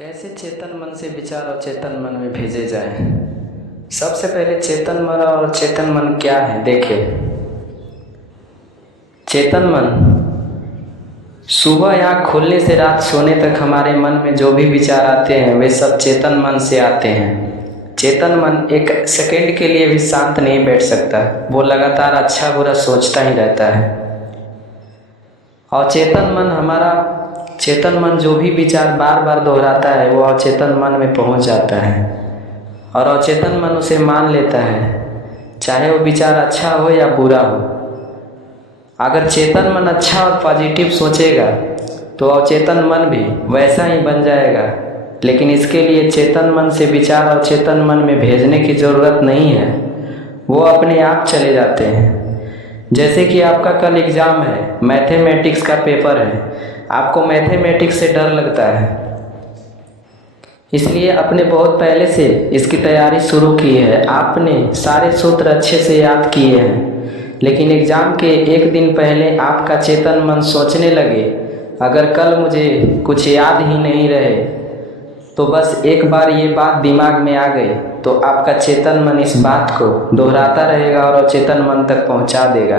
कैसे चेतन मन से विचार और चेतन मन में भेजे जाएं? सबसे पहले चेतन मन और चेतन मन क्या है देखिए। चेतन मन सुबह आँख खोलने से रात सोने तक हमारे मन में जो भी विचार आते हैं वे सब चेतन मन से आते हैं। चेतन मन एक सेकंड के लिए भी शांत नहीं बैठ सकता, वो लगातार अच्छा बुरा सोचता ही रहता है। और चेतन मन जो भी विचार बार बार दोहराता है वो अचेतन मन में पहुंच जाता है और अचेतन मन उसे मान लेता है, चाहे वो विचार अच्छा हो या बुरा हो। अगर चेतन मन अच्छा और पॉजिटिव सोचेगा तो अचेतन मन भी वैसा ही बन जाएगा, लेकिन इसके लिए चेतन मन से विचार और चेतन मन में भेजने की ज़रूरत नहीं है, वो अपने आप चले जाते हैं। जैसे कि आपका कल एग्ज़ाम है, मैथमेटिक्स का पेपर है, आपको मैथमेटिक्स से डर लगता है, इसलिए आपने बहुत पहले से इसकी तैयारी शुरू की है, आपने सारे सूत्र अच्छे से याद किए हैं। लेकिन एग्ज़ाम के एक दिन पहले आपका चेतन मन सोचने लगे अगर कल मुझे कुछ याद ही नहीं रहे, तो बस एक बार ये बात दिमाग में आ गई तो आपका चेतन मन इस बात को दोहराता रहेगा और चेतन मन तक पहुंचा देगा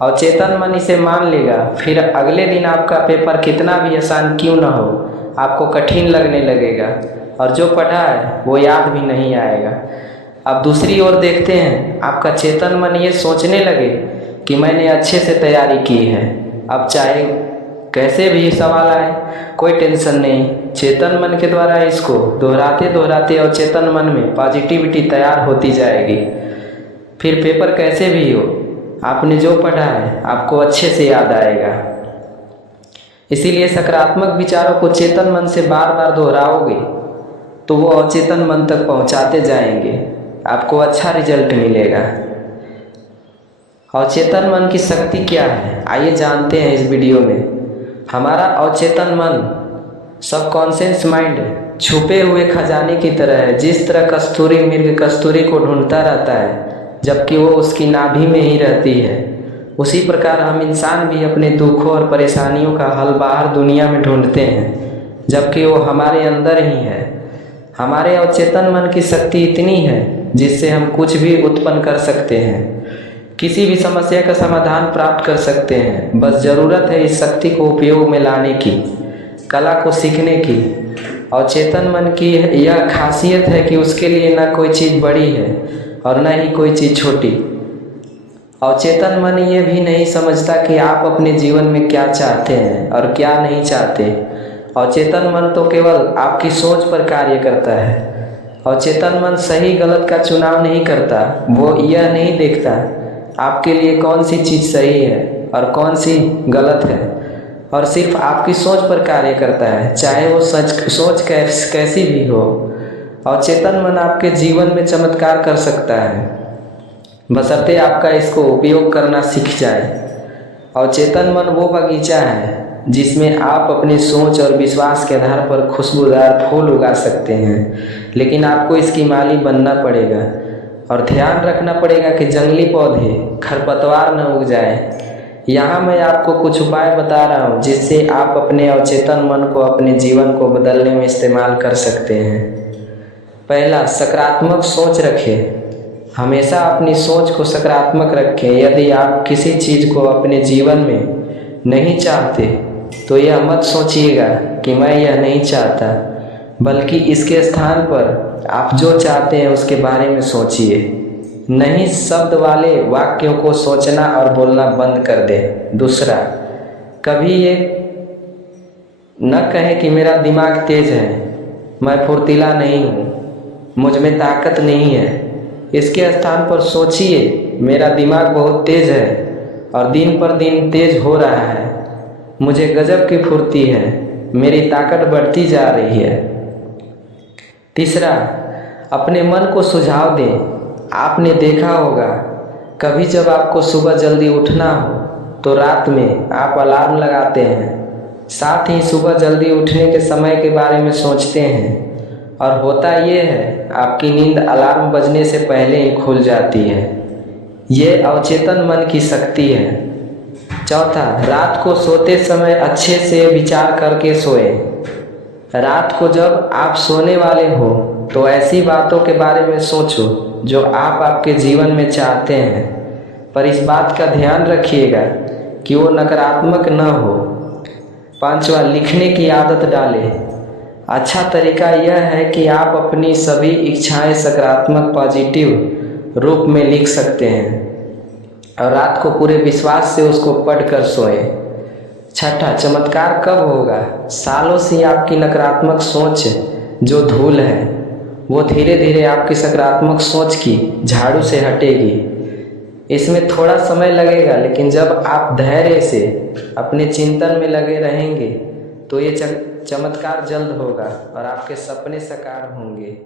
और चेतन मन इसे मान लेगा। फिर अगले दिन आपका पेपर कितना भी आसान क्यों ना हो, आपको कठिन लगने लगेगा और जो पढ़ा है वो याद भी नहीं आएगा। अब दूसरी ओर देखते हैं, आपका चेतन मन ये सोचने लगे कि मैंने अच्छे से तैयारी की है, अब चाहे कैसे भी सवाल आए कोई टेंशन नहीं, चेतन मन के द्वारा इसको दोहराते दोहराते और चेतन मन में पॉजिटिविटी तैयार होती जाएगी। फिर पेपर कैसे भी हो, आपने जो पढ़ा है आपको अच्छे से याद आएगा। इसीलिए सकारात्मक विचारों को चेतन मन से बार बार दोहराओगे तो वो अचेतन मन तक पहुंचाते जाएंगे, आपको अच्छा रिजल्ट मिलेगा। और चेतन मन की शक्ति क्या है आइए जानते हैं इस वीडियो में। हमारा अवचेतन मन सबकॉन्शियस माइंड छुपे हुए खजाने की तरह है। जिस तरह कस्तूरी मृग कस्तूरी को ढूंढता रहता है जबकि वो उसकी नाभि में ही रहती है, उसी प्रकार हम इंसान भी अपने दुखों और परेशानियों का हल बाहर दुनिया में ढूंढते हैं जबकि वो हमारे अंदर ही है। हमारे अवचेतन मन की शक्ति इतनी है जिससे हम कुछ भी उत्पन्न कर सकते हैं, किसी भी समस्या का समाधान प्राप्त कर सकते हैं। बस ज़रूरत है इस शक्ति को उपयोग में लाने की, कला को सीखने की। और चेतन मन की यह खासियत है कि उसके लिए ना कोई चीज़ बड़ी है और ना ही कोई चीज़ छोटी। और चेतन मन ये भी नहीं समझता कि आप अपने जीवन में क्या चाहते हैं और क्या नहीं चाहते। और चेतन मन तो केवल आपकी सोच पर कार्य करता है। और चेतन मन सही गलत का चुनाव नहीं करता, वो यह नहीं देखता आपके लिए कौन सी चीज़ सही है और कौन सी गलत है, और सिर्फ आपकी सोच पर कार्य करता है, चाहे वो सोच कैसी भी हो। और चेतन मन आपके जीवन में चमत्कार कर सकता है, बशर्ते आपका इसको उपयोग करना सीख जाए। और चेतन मन वो बगीचा है जिसमें आप अपनी सोच और विश्वास के आधार पर खुशबूदार फूल उगा सकते हैं, लेकिन आपको इसकी माली बनना पड़ेगा और ध्यान रखना पड़ेगा कि जंगली पौधे खरपतवार न उग जाए। यहाँ मैं आपको कुछ उपाय बता रहा हूँ जिससे आप अपने अवचेतन मन को अपने जीवन को बदलने में इस्तेमाल कर सकते हैं। पहला, सकारात्मक सोच रखें। हमेशा अपनी सोच को सकारात्मक रखें। यदि आप किसी चीज़ को अपने जीवन में नहीं चाहते तो यह मत सोचिएगा कि मैं यह नहीं चाहता, बल्कि इसके स्थान पर आप जो चाहते हैं उसके बारे में सोचिए। नहीं शब्द वाले वाक्यों को सोचना और बोलना बंद कर दें। दूसरा, कभी ये न कहें कि मेरा दिमाग तेज है, मैं फुर्तीला नहीं हूँ, मुझ में ताकत नहीं है। इसके स्थान पर सोचिए मेरा दिमाग बहुत तेज है और दिन पर दिन तेज हो रहा है, मुझे गजब की फुर्ती है, मेरी ताकत बढ़ती जा रही है। तीसरा, अपने मन को सुझाव दें। आपने देखा होगा कभी जब आपको सुबह जल्दी उठना हो तो रात में आप अलार्म लगाते हैं, साथ ही सुबह जल्दी उठने के समय के बारे में सोचते हैं, और होता ये है आपकी नींद अलार्म बजने से पहले ही खुल जाती है। ये अवचेतन मन की शक्ति है। चौथा, रात को सोते समय अच्छे से विचार करके सोएं। रात को जब आप सोने वाले हो तो ऐसी बातों के बारे में सोचो जो आप आपके जीवन में चाहते हैं, पर इस बात का ध्यान रखिएगा कि वो नकारात्मक न हो। 5वां, लिखने की आदत डालें। अच्छा तरीका यह है कि आप अपनी सभी इच्छाएं सकारात्मक पॉजिटिव रूप में लिख सकते हैं और रात को पूरे विश्वास से उसको पढ़कर सोएं। 6, चमत्कार कब होगा? सालों से आपकी नकारात्मक सोच जो धूल है वो धीरे धीरे आपकी सकारात्मक सोच की झाड़ू से हटेगी। इसमें थोड़ा समय लगेगा, लेकिन जब आप धैर्य से अपने चिंतन में लगे रहेंगे तो ये चमत्कार जल्द होगा और आपके सपने साकार होंगे।